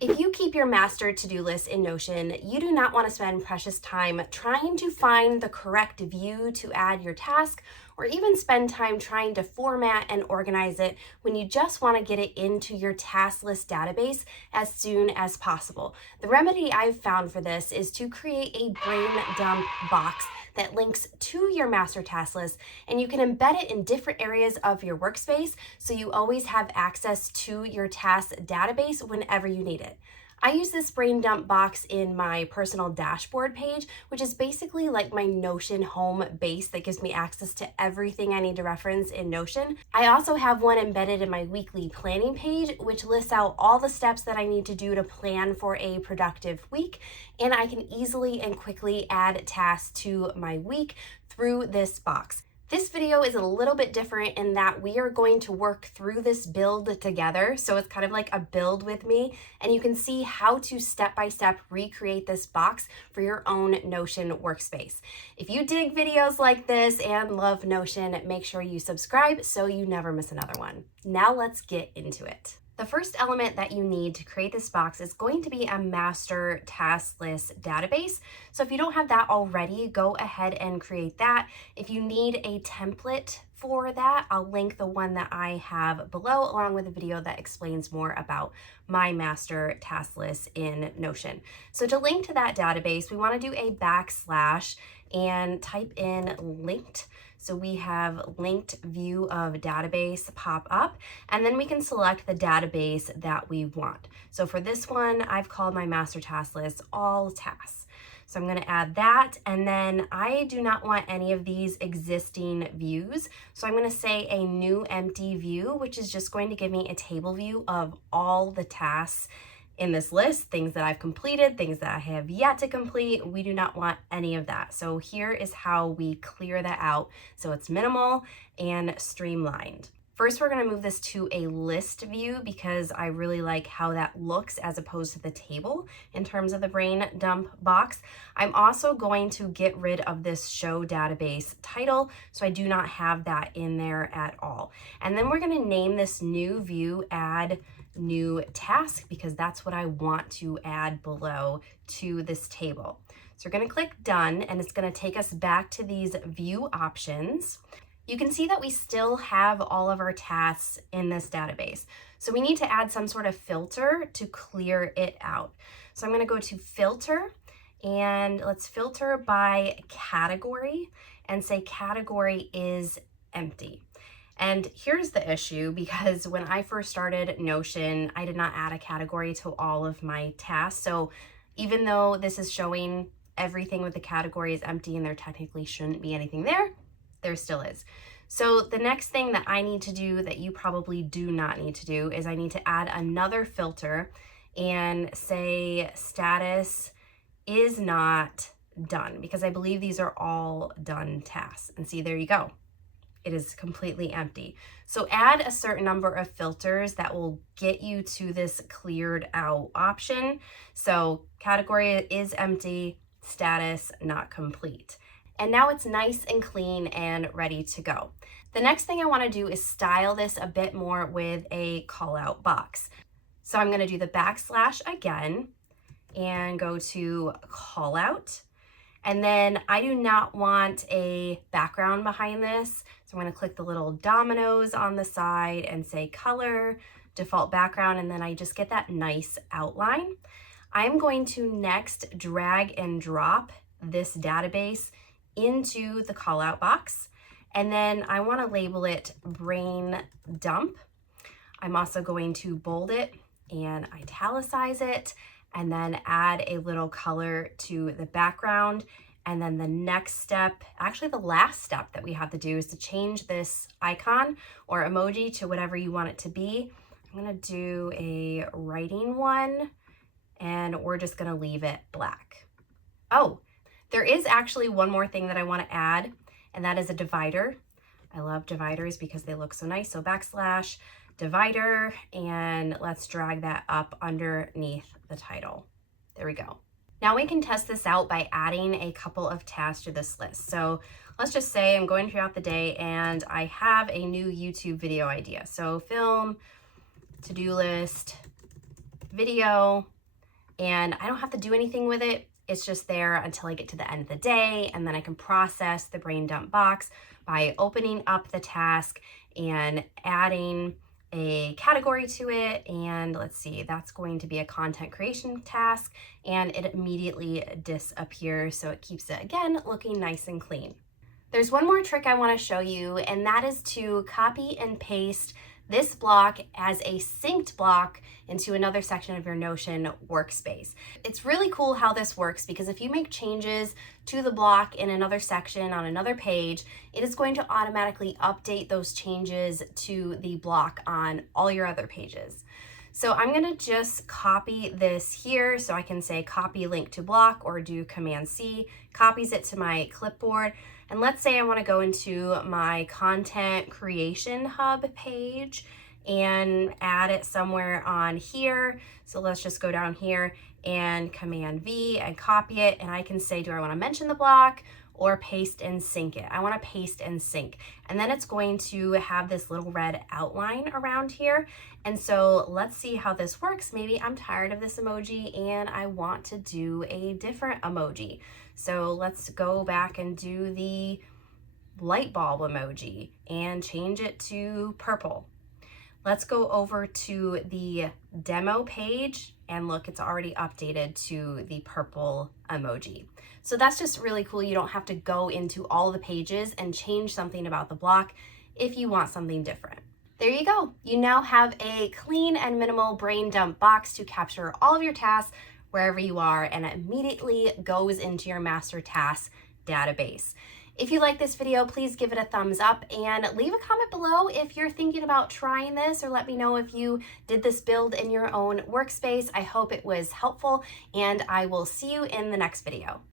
If you keep your master to-do list in Notion, you do not want to spend precious time trying to find the correct view to add your task, or even spend time trying to format and organize it when you just want to get it into your task list database as soon as possible. The remedy I've found for this is to create a brain dump box that links to your master task list, and you can embed it in different areas of your workspace so you always have access to your task database whenever you need it. I use this brain dump box in my personal dashboard page, which is basically like my Notion home base that gives me access to everything I need to reference in Notion. I also have one embedded in my weekly planning page, which lists out all the steps that I need to do to plan for a productive week, and I can easily and quickly add tasks to my week through this box. This video is a little bit different in that we are going to work through this build together. So it's kind of like a build with me, and you can see how to step-by-step recreate this box for your own Notion workspace. If you dig videos like this and love Notion, make sure you subscribe so you never miss another one. Now let's get into it. The first element that you need to create this box is going to be a master task list database. So if you don't have that already, go ahead and create that. If you need a template for that, I'll link the one that I have below, along with a video that explains more about my master task list in Notion. So to link to that database, we want to do a backslash and type in linked. So we have linked view of database pop up, and then we can select the database that we want. So for this one, I've called my master task list all tasks. So I'm going to add that, and then I do not want any of these existing views. So I'm going to say a new empty view, which is just going to give me a table view of all the tasks in this list, things that I've completed, things that I have yet to complete. We do not want any of that. So here is how we clear that out so it's minimal and streamlined. First, we're going to move this to a list view because I really like how that looks as opposed to the table in terms of the brain dump box. I'm also going to get rid of this show database title, so I do not have that in there at all. And then we're going to name this new view add new task because that's what I want to add below to this table. So we're going to click done, and it's going to take us back to these view options. You can see that we still have all of our tasks in this database. So we need to add some sort of filter to clear it out. So I'm going to go to filter, and let's filter by category and say category is empty. And here's the issue, because when I first started Notion, I did not add a category to all of my tasks. So even though this is showing everything with the category is empty and there technically shouldn't be anything there, there still is. So the next thing that I need to do that you probably do not need to do is I need to add another filter and say status is not done, because I believe these are all done tasks. And see, there you go. It is completely empty. So add a certain number of filters that will get you to this cleared out option. So category is empty, status not complete. And now it's nice and clean and ready to go. The next thing I want to do is style this a bit more with a call out box. So I'm going to do the backslash again and go to call out. And then I do not want a background behind this. So I'm going to click the little dominoes on the side and say color, default background, and then I just get that nice outline. I'm going to next drag and drop this database into the call out box. And then I want to label it brain dump. I'm also going to bold it and italicize it, and then add a little color to the background. And then the next step, actually the last step that we have to do, is to change this icon or emoji to whatever you want it to be. I'm going to do a writing one, and we're just going to leave it black. Oh, there is actually one more thing that I want to add, and that is a divider. I love dividers because they look so nice. So backslash divider, and let's drag that up underneath the title. There we go. Now we can test this out by adding a couple of tasks to this list. So let's just say I'm going throughout the day and I have a new YouTube video idea. So film, to-do list, video, and I don't have to do anything with it. It's just there until I get to the end of the day, and then I can process the brain dump box by opening up the task and adding a category to it. And let's see, that's going to be a content creation task, and it immediately disappears. So it keeps it, again, looking nice and clean. There's one more trick I want to show you, and that is to copy and paste this block as a synced block into another section of your Notion workspace. It's really cool how this works, because if you make changes to the block in another section on another page, it is going to automatically update those changes to the block on all your other pages. So I'm gonna just copy this here, so I can say copy link to block, or do Command C, copies it to my clipboard. And let's say I wanna go into my content creation hub page and add it somewhere on here. So let's just go down here and Command V and copy it. And I can say, do I wanna mention the block or paste and sync it? I wanna paste and sync. And then it's going to have this little red outline around here. And so let's see how this works. Maybe I'm tired of this emoji and I want to do a different emoji. So let's go back and do the light bulb emoji and change it to purple. Let's go over to the demo page, and look, it's already updated to the purple emoji. So that's just really cool. You don't have to go into all the pages and change something about the block if you want something different. There you go. You now have a clean and minimal brain dump box to capture all of your tasks wherever you are, and it immediately goes into your master tasks database. If you like this video, please give it a thumbs up and leave a comment below if you're thinking about trying this, or let me know if you did this build in your own workspace. I hope it was helpful, and I will see you in the next video.